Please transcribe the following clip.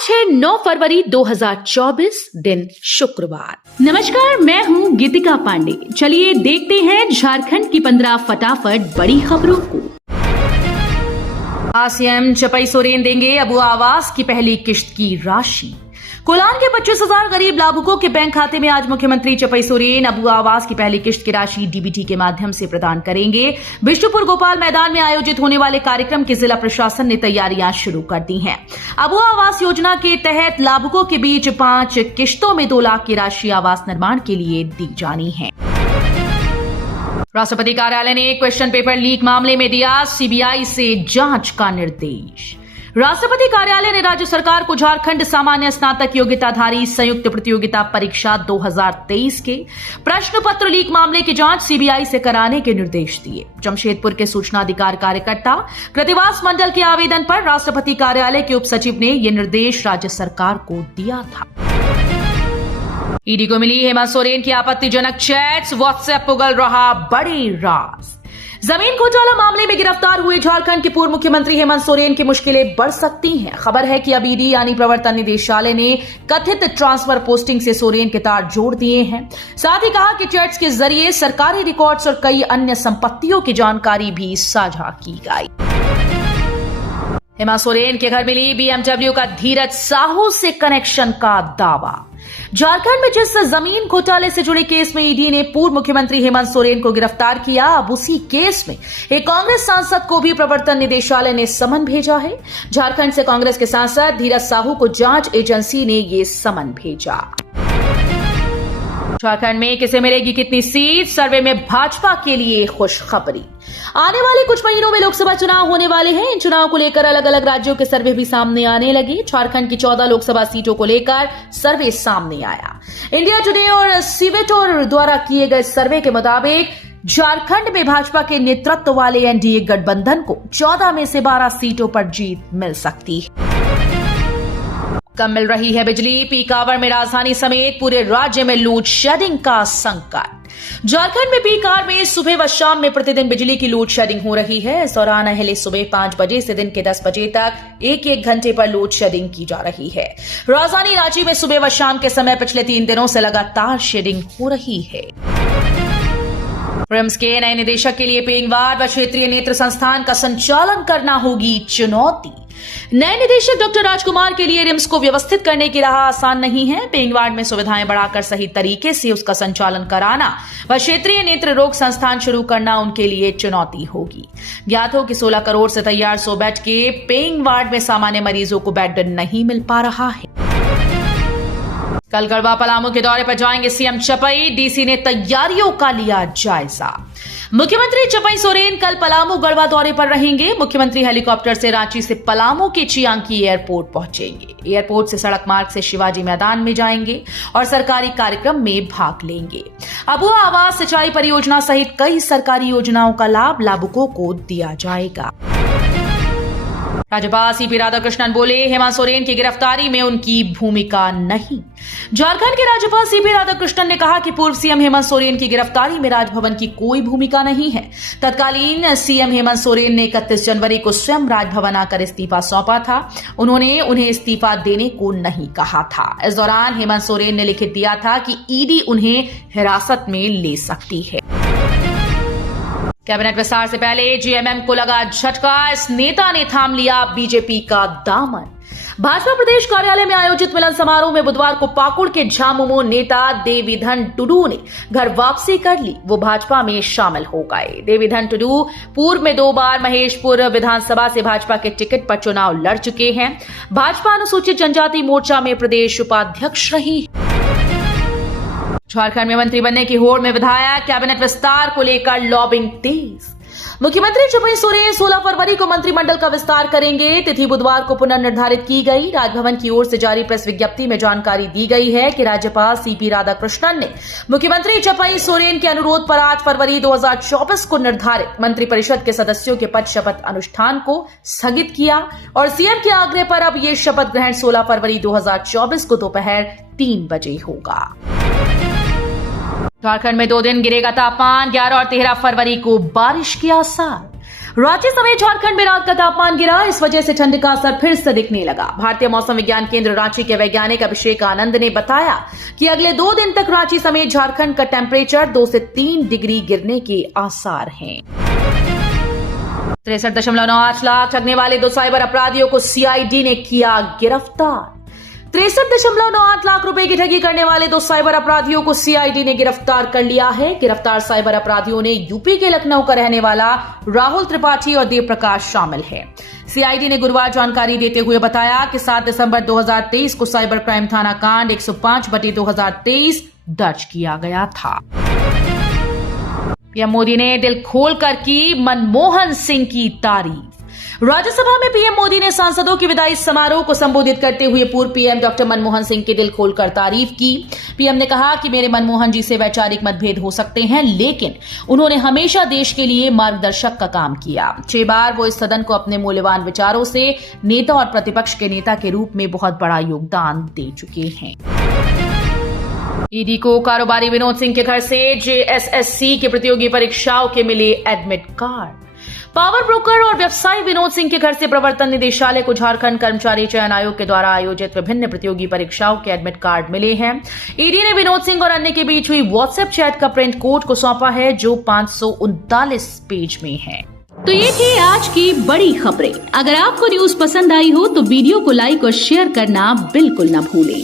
आज है 9 फरवरी 2024 दिन शुक्रवार। नमस्कार, मैं हूँ गीतिका पांडे। चलिए देखते हैं झारखंड की 15 फटाफट बड़ी खबरों को। सीएम चपई सोरेन देंगे अबुआ आवास की पहली किश्त की राशि। कोलान के 25,000 गरीब लाभुकों के बैंक खाते में आज मुख्यमंत्री चपई सोरेन अबुआ आवास की पहली किश्त की राशि डीबीटी के माध्यम से प्रदान करेंगे। बिष्टुपुर गोपाल मैदान में आयोजित होने वाले कार्यक्रम की जिला प्रशासन ने तैयारियां शुरू कर दी हैं। अबुआ आवास योजना के तहत लाभुकों के बीच 5 किश्तों में 2 लाख की राशि आवास निर्माण के लिए दी जानी है। राष्ट्रपति कार्यालय ने क्वेश्चन पेपर लीक मामले में दिया सीबीआई से जांच का निर्देश। राष्ट्रपति कार्यालय ने राज्य सरकार को झारखंड सामान्य स्नातक योग्यताधारी संयुक्त प्रतियोगिता परीक्षा 2023 के प्रश्न पत्र लीक मामले की जांच सीबीआई से कराने के निर्देश दिए। जमशेदपुर के सूचना अधिकार कार्यकर्ता कृतिवास मंडल के आवेदन पर राष्ट्रपति कार्यालय के उप सचिव ने यह निर्देश राज्य सरकार को दिया था। ईडी को मिली हेमंत सोरेन की आपत्तिजनक चैट्स, व्हाट्सएप उगल रहा बड़ी राज। जमीन घोटाला मामले में गिरफ्तार हुए झारखंड के पूर्व मुख्यमंत्री हेमंत सोरेन की मुश्किलें बढ़ सकती हैं। खबर है कि अब ईडी यानी प्रवर्तन निदेशालय ने कथित ट्रांसफर पोस्टिंग से सोरेन के तार जोड़ दिए हैं। साथ ही कहा कि चैट्स के जरिए सरकारी रिकॉर्ड्स और कई अन्य संपत्तियों की जानकारी भी साझा की गई। हेमंत सोरेन के घर मिली बीएमडब्ल्यू का धीरज साहू से कनेक्शन का दावा। झारखंड में जिस जमीन घोटाले से जुड़े केस में ईडी ने पूर्व मुख्यमंत्री हेमंत सोरेन को गिरफ्तार किया, अब उसी केस में एक कांग्रेस सांसद को भी प्रवर्तन निदेशालय ने समन भेजा है। झारखंड से कांग्रेस के सांसद धीरज साहू को जांच एजेंसी ने ये समन भेजा। झारखंड में किसे मिलेगी कितनी सीट, सर्वे में भाजपा के लिए खुशखबरी। आने वाले कुछ महीनों में लोकसभा चुनाव होने वाले हैं। इन चुनाव को लेकर अलग अलग राज्यों के सर्वे भी सामने आने लगे। झारखंड की 14 लोकसभा सीटों को लेकर सर्वे सामने आया। इंडिया टुडे और सीवेटोर द्वारा किए गए सर्वे के मुताबिक झारखंड में भाजपा के नेतृत्व वाले एनडीए गठबंधन को 14 में से 12 सीटों पर जीत मिल सकती है। कम मिल रही है बिजली, पीक आवर में राजधानी समेत पूरे राज्य में लोड शेडिंग का संकट। झारखंड में पीक आवर में सुबह व शाम में प्रतिदिन बिजली की लोड शेडिंग हो रही है। इस दौरान अहले सुबह 5 बजे से दिन के 10 बजे तक एक घंटे पर लोड शेडिंग की जा रही है। राजधानी रांची में सुबह व शाम के समय पिछले 3 दिनों से लगातार शेडिंग हो रही है। रिम्स के नए निदेशक के लिए पेइंग वार्ड व क्षेत्रीय नेत्र संस्थान का संचालन करना होगी चुनौती। नए निदेशक डॉक्टर राजकुमार के लिए रिम्स को व्यवस्थित करने की राह आसान नहीं है। पेइंग वार्ड में सुविधाएं बढ़ाकर सही तरीके से उसका संचालन कराना व क्षेत्रीय नेत्र रोग संस्थान शुरू करना उनके लिए चुनौती होगी। ज्ञात हो कि 16 करोड़ से तैयार 100 बेड के पेइंग वार्ड में सामान्य मरीजों को बेड नहीं मिल पा रहा है। कल गढ़वा पलामू के दौरे पर जाएंगे सीएम चपई। डीसी ने तैयारियों का लिया जायजा। मुख्यमंत्री चपई सोरेन कल पलामू गढ़वा दौरे पर रहेंगे। मुख्यमंत्री हेलीकॉप्टर से रांची से पलामू के चियांकी एयरपोर्ट पहुंचेंगे। एयरपोर्ट से सड़क मार्ग से शिवाजी मैदान में जाएंगे और सरकारी कार्यक्रम में भाग लेंगे। अबुआ आवास सिंचाई परियोजना सहित कई सरकारी योजनाओं का लाभ लाभुकों को दिया जाएगा। राज्यपाल सीपी राधाकृष्णन बोले, हेमंत सोरेन की गिरफ्तारी में उनकी भूमिका नहीं। झारखंड के राज्यपाल सीपी राधाकृष्णन ने कहा कि पूर्व सीएम हेमंत सोरेन की गिरफ्तारी में राजभवन की कोई भूमिका नहीं है। तत्कालीन सीएम हेमंत सोरेन ने 31 जनवरी को स्वयं राजभवन आकर इस्तीफा सौंपा था। उन्होंने उन्हें इस्तीफा देने को नहीं कहा था। इस दौरान हेमंत सोरेन ने लिखित दिया था कि ईडी उन्हें हिरासत में ले सकती है। कैबिनेट विस्तार से पहले जीएमएम को लगा झटका। इस नेता ने थाम लिया बीजेपी का दामन। भाजपा प्रदेश कार्यालय में आयोजित मिलन समारोह में बुधवार को पाकुड़ के झामुमो नेता देवीधन टुडू ने घर वापसी कर ली। वो भाजपा में शामिल हो गए। देवीधन टुडू पूर्व में 2 बार महेशपुर विधानसभा से भाजपा के टिकट पर चुनाव लड़ चुके हैं। भाजपा अनुसूचित जनजाति मोर्चा में प्रदेश उपाध्यक्ष रही। झारखंड में मंत्री बनने की होड़ में विधायक, कैबिनेट विस्तार को लेकर लॉबिंग तेज। मुख्यमंत्री चपई सोरेन 16 फरवरी को मंत्रिमंडल का विस्तार करेंगे। तिथि बुधवार को पुनर्निर्धारित की गई। राजभवन की ओर से जारी प्रेस विज्ञप्ति में जानकारी दी गई है कि राज्यपाल सीपी राधाकृष्णन ने मुख्यमंत्री चपई सोरेन के अनुरोध पर 8 फरवरी 2024 को निर्धारित मंत्रिपरिषद के सदस्यों के पद शपथ अनुष्ठान को स्थगित किया और सीएम के आग्रह पर अब ये शपथ ग्रहण 16 फरवरी 2024 को दोपहर 3 बजे होगा। झारखंड में 2 दिन गिरेगा तापमान। 11 और 13 फरवरी को बारिश के आसार। रांची समेत झारखंड में रात का तापमान गिरा। इस वजह से ठंड का असर फिर से दिखने लगा। भारतीय मौसम विज्ञान केंद्र रांची के वैज्ञानिक अभिषेक आनंद ने बताया कि अगले 2 दिन तक रांची समेत झारखंड का टेम्परेचर 2 से 3 डिग्री गिरने के आसार हैं। 63.98 लाख ठगने वाले 2 साइबर अपराधियों को सीआईडी ने किया गिरफ्तार। 63.98 लाख रुपए की ठगी करने वाले 2 साइबर अपराधियों को सीआईडी ने गिरफ्तार कर लिया है। गिरफ्तार साइबर अपराधियों ने यूपी के लखनऊ का रहने वाला राहुल त्रिपाठी और देव प्रकाश शामिल है। सीआईडी ने गुरुवार जानकारी देते हुए बताया कि 7 दिसंबर 2023 को साइबर क्राइम थाना कांड 105/2023 दर्ज किया गया था। पीएम मोदी ने दिल खोलकर की मनमोहन सिंह की तारीफ। राज्यसभा में पीएम मोदी ने सांसदों के विदाई समारोह को संबोधित करते हुए पूर्व पीएम डॉक्टर मनमोहन सिंह की दिल खोलकर तारीफ की। पीएम ने कहा कि मेरे मनमोहन जी से वैचारिक मतभेद हो सकते हैं, लेकिन उन्होंने हमेशा देश के लिए मार्गदर्शक का काम किया। 6 बार वो इस सदन को अपने मूल्यवान विचारों से नेता और प्रतिपक्ष के नेता के रूप में बहुत बड़ा योगदान दे चुके हैं। ईडी को कारोबारी विनोद सिंह के घर से जेएसएससी की प्रतियोगी परीक्षाओं के मिले एडमिट कार्ड। पावर ब्रोकर और व्यवसायी विनोद सिंह के घर से प्रवर्तन निदेशालय को झारखंड कर्मचारी चयन आयोग के द्वारा आयोजित विभिन्न प्रतियोगी परीक्षाओं के एडमिट कार्ड मिले हैं। ईडी ने विनोद सिंह और अन्य के बीच हुई व्हाट्सएप चैट का प्रिंट कोर्ट को सौंपा है, जो 539 पेज में है। तो ये थी आज की बड़ी खबरें। अगर आपको न्यूज पसंद आई हो तो वीडियो को लाइक और शेयर करना बिल्कुल न भूलें।